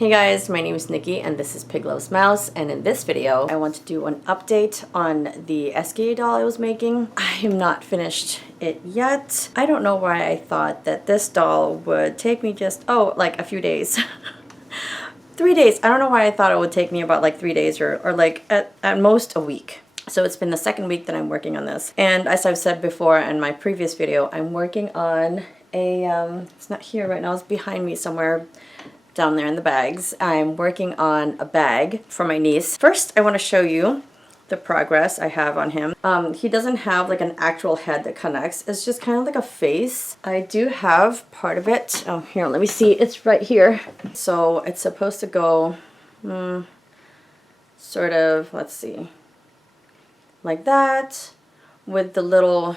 Hey guys, my name is Nikki and this is Pig Loves Mouse, and in this video I want to do an update on the Esquie doll I was making. I am not finished it yet. I don't know why I thought that this doll would take me just, like a few days. 3 days. I don't know why I thought it would take me about like 3 days or like at most a week. So it's been the second week that I'm working on this. And as I've said before in my previous video, I'm working on a, it's not here right now, it's behind me somewhere down there in the bags. I'm working on a bag for my niece. First, I want to show you the progress I have on him. He doesn't have like an actual head that connects. It's just kind of like a face. I do have part of it. Oh, here, let me see. It's right here. So it's supposed to go sort of, let's see, like that, with the little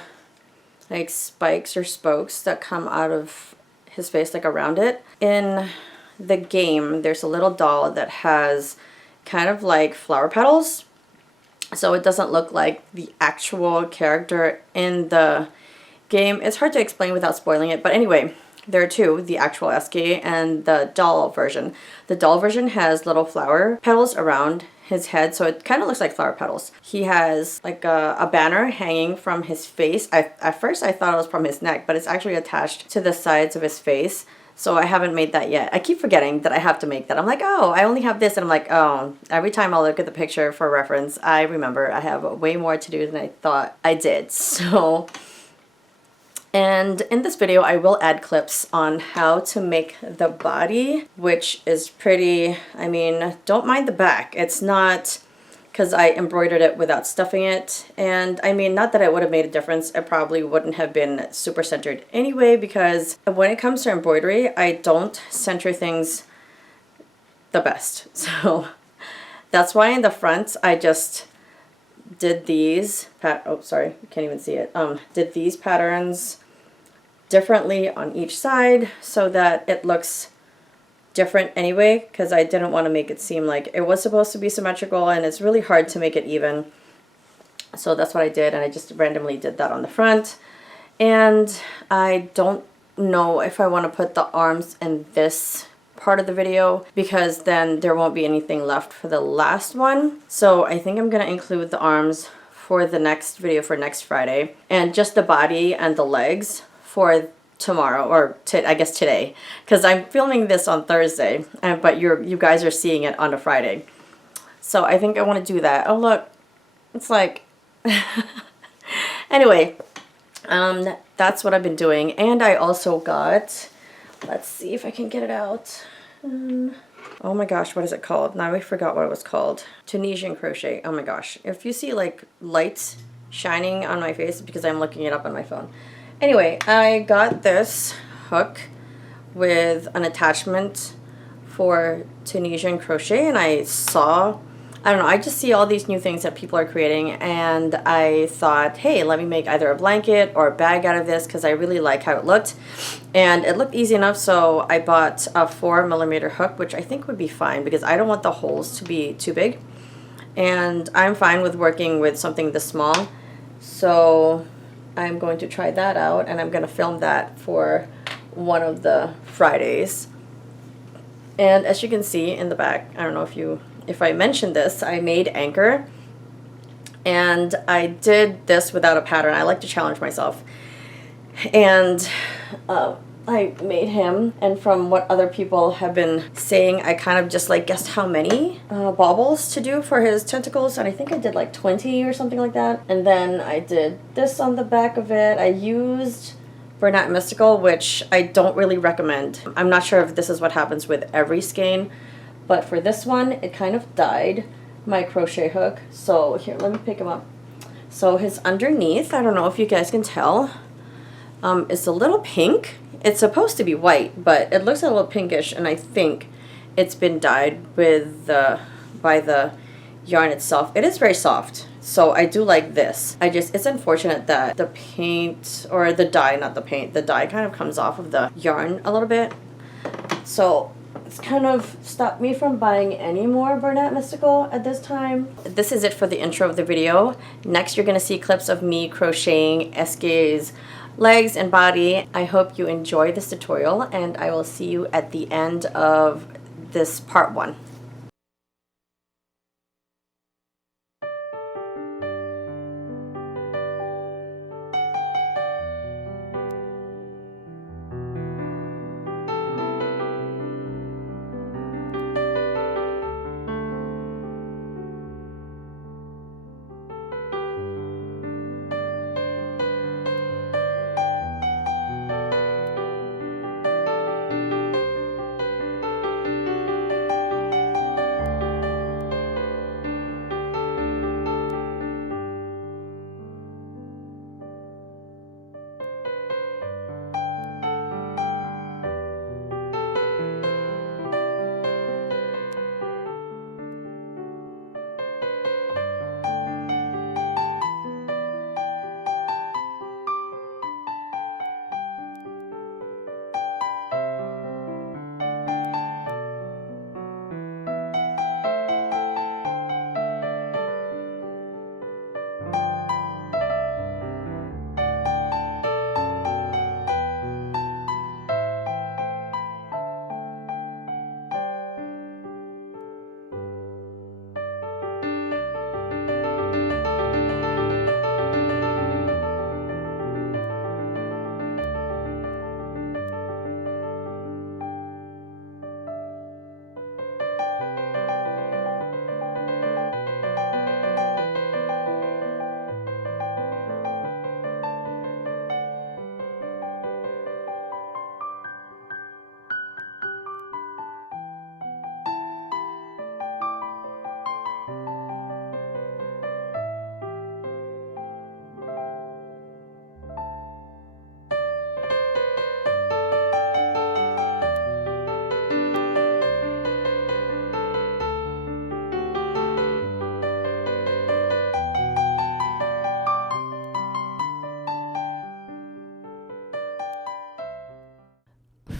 like spikes or spokes that come out of his face, like around it. In the game, there's a little doll that has kind of like flower petals, so it doesn't look like the actual character in the game. It's hard to explain without spoiling it, but anyway, there are two, the actual Esquie and the doll version. The doll version has little flower petals around his head, so it kind of looks like flower petals. He has like a banner hanging from his face. At first I thought it was from his neck, but it's actually attached to the sides of his face. So I haven't made that yet. I keep forgetting that I have to make that. I'm like, oh, I only have this. And I'm like, oh, every time I look at the picture for reference, I remember I have way more to do than I thought I did. So, and in this video, I will add clips on how to make the body, which is pretty, I mean, don't mind the back. It's not, because I embroidered it without stuffing it. And I mean, not that it would have made a difference. It probably wouldn't have been super centered anyway, because when it comes to embroidery, I don't center things the best. So that's why in the front, I just did these, oh, sorry, you can't even see it. Did these patterns differently on each side so that it looks different anyway, because I didn't want to make it seem like it was supposed to be symmetrical, and it's really hard to make it even. So that's what I did, and I just randomly did that on the front. And I don't know if I want to put the arms in this part of the video, because then there won't be anything left for the last one. So I think I'm going to include the arms for the next video for next Friday, and just the body and the legs for tomorrow, or I guess today, because I'm filming this on Thursday, but you guys are seeing it on a Friday. So I think I want to do that. Oh look, it's like anyway, that's what I've been doing. And I also got, let's see if I can get it out. Oh my gosh, what is it called? Now I forgot what it was called. Tunisian crochet. Oh my gosh, if you see like lights shining on my face, it's because I'm looking it up on my phone. Anyway, I got this hook with an attachment for Tunisian crochet, and I don't know, I just see all these new things that people are creating, and I thought, hey, let me make either a blanket or a bag out of this, because I really like how it looked. And it looked easy enough, so I bought a 4mm hook, which I think would be fine, because I don't want the holes to be too big. And I'm fine with working with something this small. So I'm going to try that out, and I'm going to film that for one of the Fridays. And as you can see in the back, I don't know if I mentioned this, I made Anchor, and I did this without a pattern. I like to challenge myself. And I made him, and from what other people have been saying, I kind of just like guessed how many baubles to do for his tentacles, and I think I did like 20 or something like that. And then I did this on the back of it. I used Bernat Mystical, which I don't really recommend. I'm not sure if this is what happens with every skein, but for this one, it kind of dyed my crochet hook. So here, let me pick him up. So his underneath, I don't know if you guys can tell, is a little pink. It's supposed to be white, but it looks a little pinkish, and I think it's been dyed with by the yarn itself. It is very soft, so I do like this. It's unfortunate that the paint, or the dye, not the paint, the dye kind of comes off of the yarn a little bit. So it's kind of stopped me from buying any more Bernat Mystical at this time. This is it for the intro of the video. Next, you're going to see clips of me crocheting Esquie's legs and body. I hope you enjoy this tutorial, and I will see you at the end of this part 1.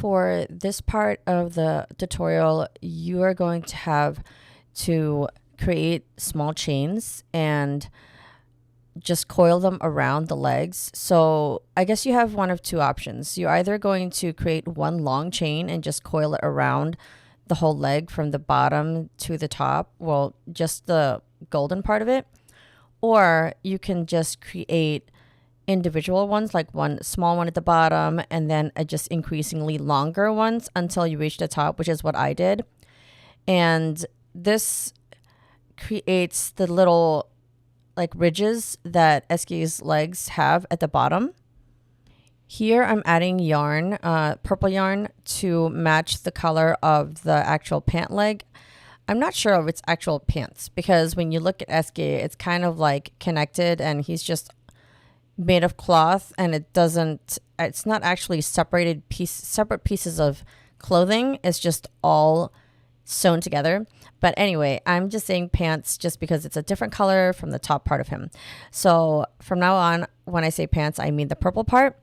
For this part of the tutorial, you are going to have to create small chains and just coil them around the legs. So I guess you have one of two options. You're either going to create one long chain and just coil it around the whole leg from the bottom to the top, well, just the golden part of it, or you can just create individual ones, like one small one at the bottom and then a just increasingly longer ones until you reach the top, which is what I did. And this creates the little like ridges that Esquie's legs have at the bottom. Here I'm adding yarn, purple yarn, to match the color of the actual pant leg. I'm not sure of its actual pants because when you look at Esquie, it's kind of like connected and he's just made of cloth, and it's not actually separate pieces of clothing. It's just all sewn together. But anyway, I'm just saying pants just because it's a different color from the top part of him. So from now on, when I say pants, I mean the purple part.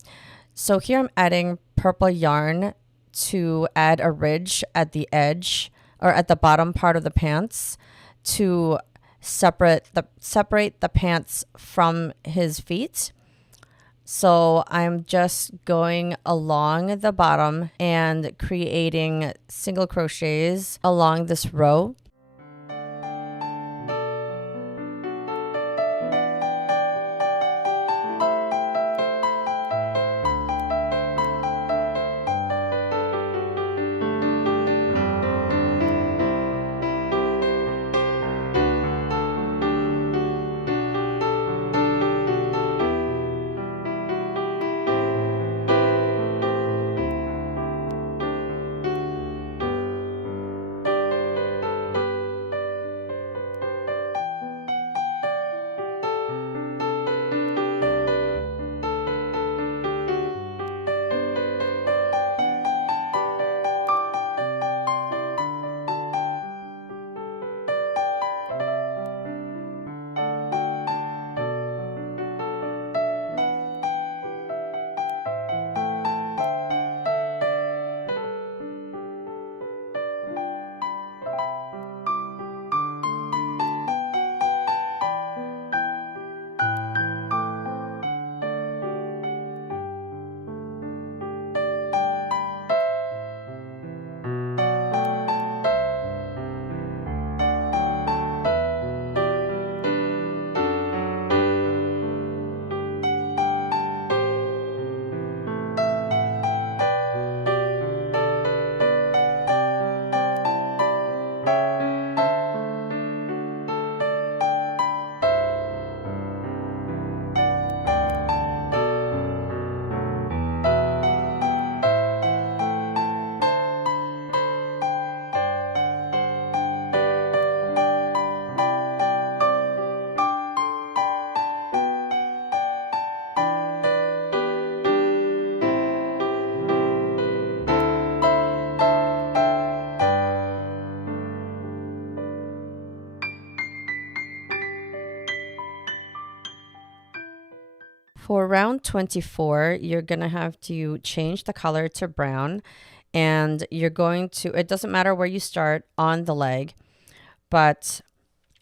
So here I'm adding purple yarn to add a ridge at the edge or at the bottom part of the pants to separate the pants from his feet. So I'm just going along the bottom and creating single crochets along this row. For round 24, you're going to have to change the color to brown, and you're going to, it doesn't matter where you start on the leg, but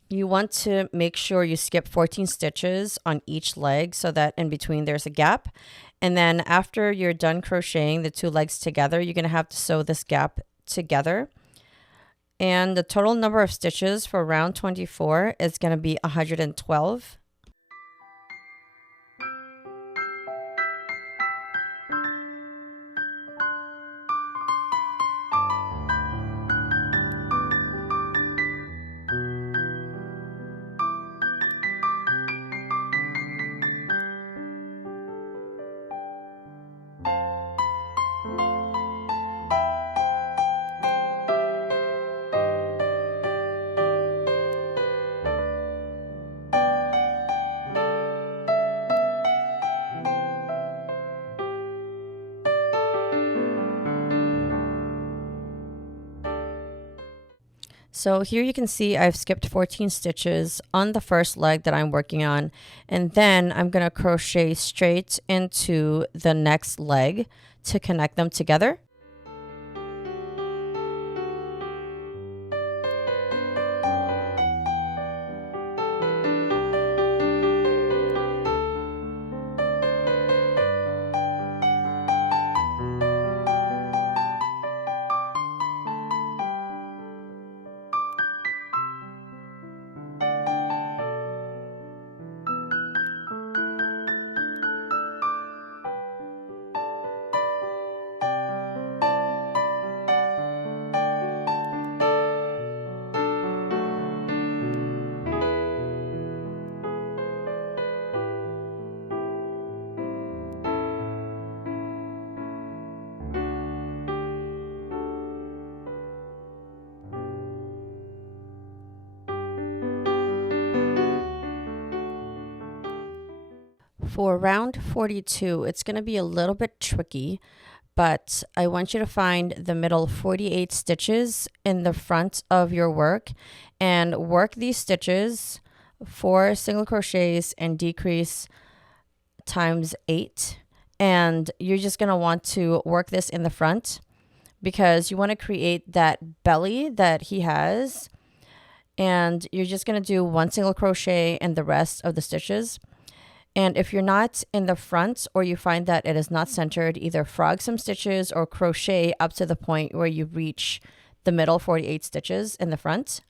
you want to make sure you skip 14 stitches on each leg so that in between there's a gap. And then after you're done crocheting the two legs together, you're going to have to sew this gap together. And the total number of stitches for round 24 is going to be 112. So here you can see I've skipped 14 stitches on the first leg that I'm working on, and then I'm going to crochet straight into the next leg to connect them together. For round 42, it's going to be a little bit tricky, but I want you to find the middle 48 stitches in the front of your work and work these stitches 4 single crochets and decrease times 8. And you're just going to want to work this in the front because you want to create that belly that he has. And you're just going to do 1 single crochet in the rest of the stitches. And if you're not in the front or you find that it is not centered, either frog some stitches or crochet up to the point where you reach the middle 48 stitches in the front.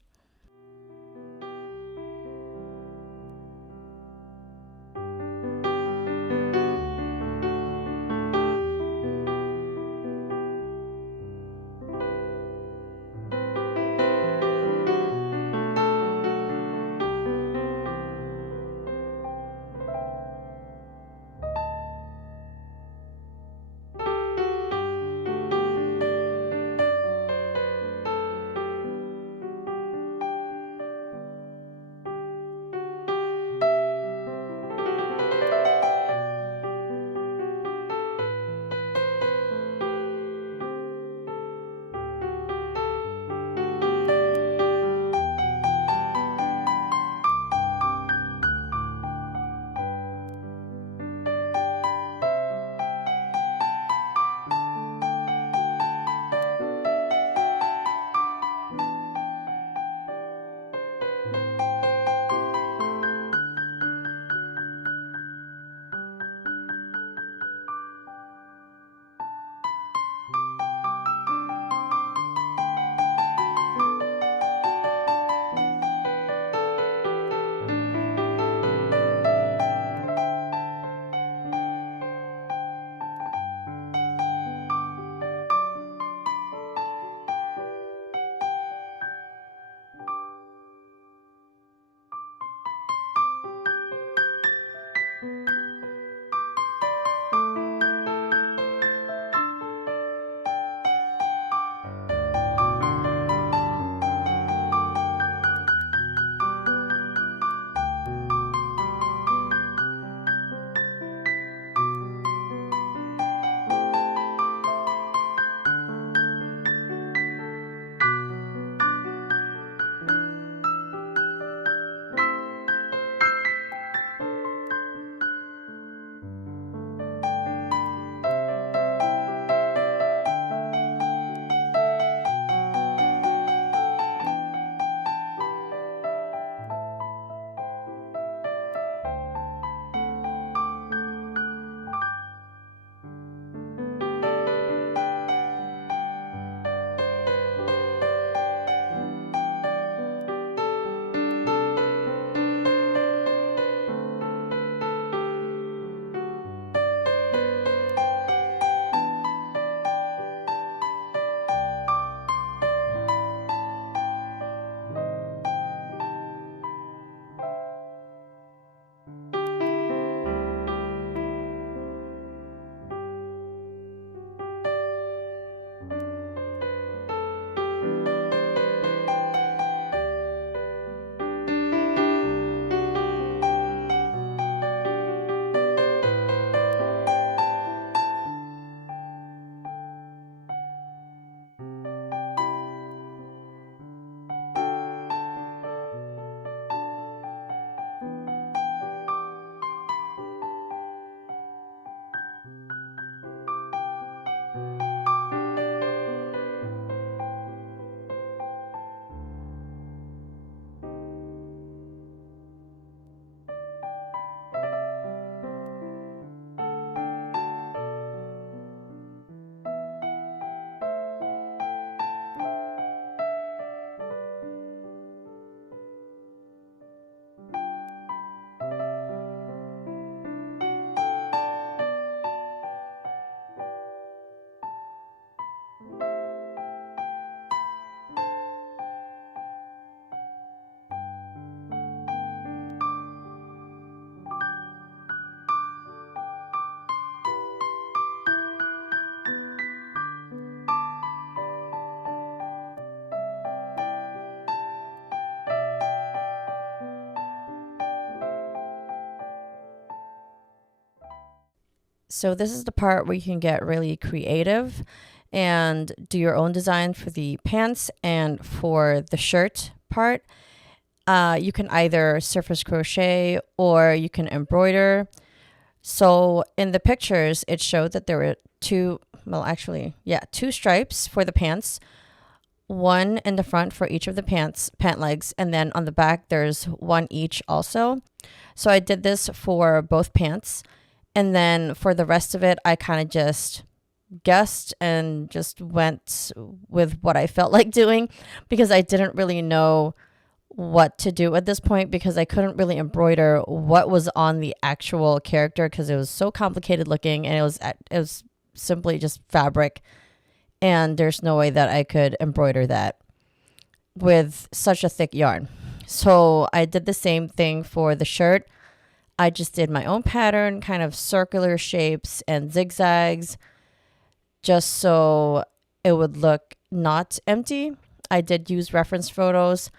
So this is the part where you can get really creative and do your own design for the pants and for the shirt part. You can either surface crochet or you can embroider. So in the pictures, it showed that there were two stripes for the pants, one in the front for each of the pant legs, and then on the back, there's one each also. So I did this for both pants. And then for the rest of it, I kind of just guessed and just went with what I felt like doing because I didn't really know what to do at this point because I couldn't really embroider what was on the actual character because it was so complicated looking and it was simply just fabric, and there's no way that I could embroider that with such a thick yarn. So I did the same thing for the shirt. I just did my own pattern, kind of circular shapes and zigzags, just so it would look not empty. I did use reference photos,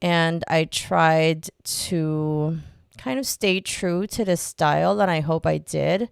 and I tried to kind of stay true to this style, and I hope I did.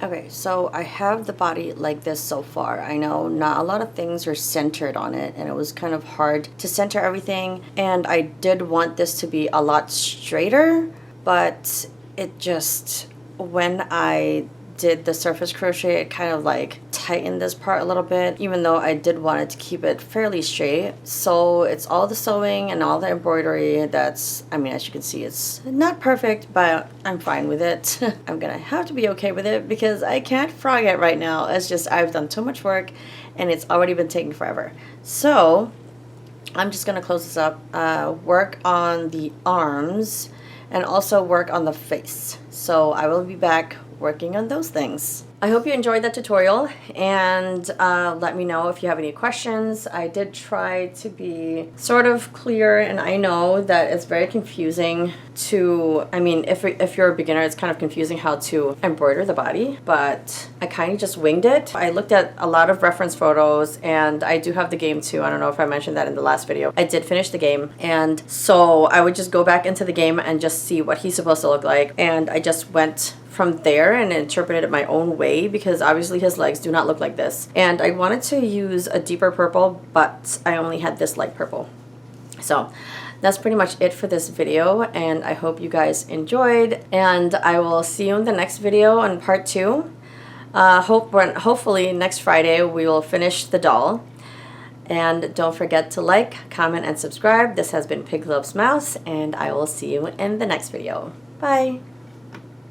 Okay, so I have the body like this so far. I know not a lot of things are centered on it, and it was kind of hard to center everything, and I did want this to be a lot straighter, but it just, when I did the surface crochet, it kind of like tightened this part a little bit, even though I did want it to keep it fairly straight. So it's all the sewing and all the embroidery that's, I mean, as you can see, it's not perfect, but I'm fine with it. I'm gonna have to be okay with it because I can't frog it right now. It's just, I've done so much work and it's already been taking forever. So I'm just gonna close this up, work on the arms, and also work on the face. So I will be back working on those things. I hope you enjoyed that tutorial, and let me know if you have any questions. I did try to be sort of clear, and I know that it's very confusing to, I mean, if you're a beginner, it's kind of confusing how to embroider the body, but I kind of just winged it. I looked at a lot of reference photos, and I do have the game too. I don't know if I mentioned that in the last video. I did finish the game, and so I would just go back into the game and just see what he's supposed to look like, and I just went from there and interpreted it my own way, because obviously his legs do not look like this. And I wanted to use a deeper purple, but I only had this light purple. So that's pretty much it for this video, and I hope you guys enjoyed, and I will see you in the next video on part 2. Hopefully next Friday we will finish the doll. And don't forget to like, comment, and subscribe. This has been Pig Loves Mouse, and I will see you in the next video. Bye!